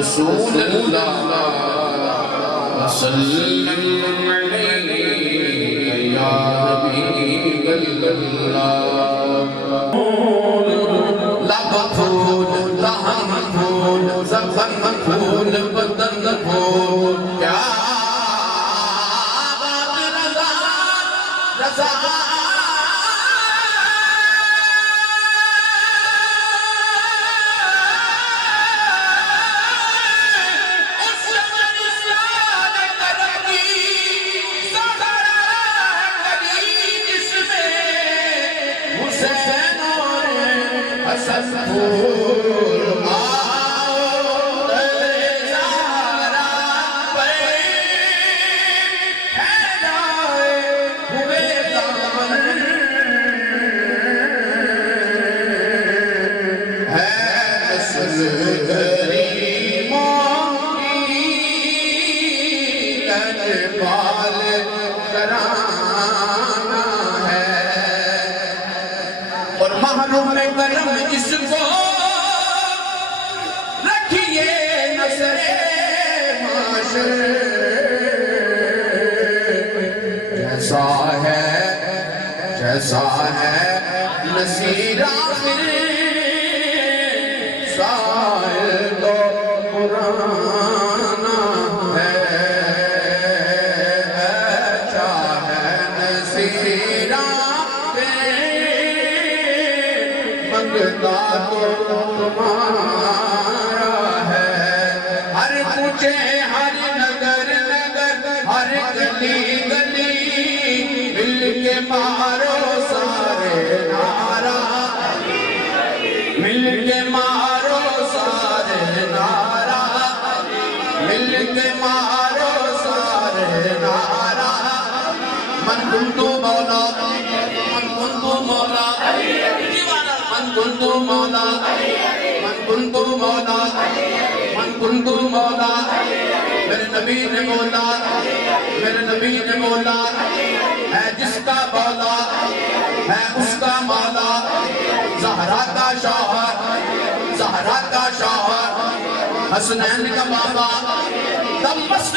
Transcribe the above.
رسول اللہ وسلم علیہ یا حبیب اللہ لب پھول لہم پھول زبان پھول بدن پھول کیا بات رضا رضا حسن پھول آؤ دل زہرا پہ پھیلائے ہوئے دامن ہے نسل کریموں کی اقبال کرانا ہے اور محروم کرم اس کو رکھیے نظر معاشر جیسا ہے نصیر آخر سائل تو پرانا ہے ایسا ہے نصیر منگتا تو تمہارا ہے ہر کوچے ہر نگر نگر ہر گلی گلی مل کے مارو سارے نعرہ مل کے مارو سارے نعرہ مل کے مارو سارے نعرہ من کنتو مولا من کنتو مولا من کنتو مولا من کنتو مولا من کنتو مولا میرے نبی نے بولا میرے نبی نے بولا ہے جس کا مولا ہے اس کا مولا زہرا کا شوہر زہرا کا شوہر حسنین کا بابا دم مست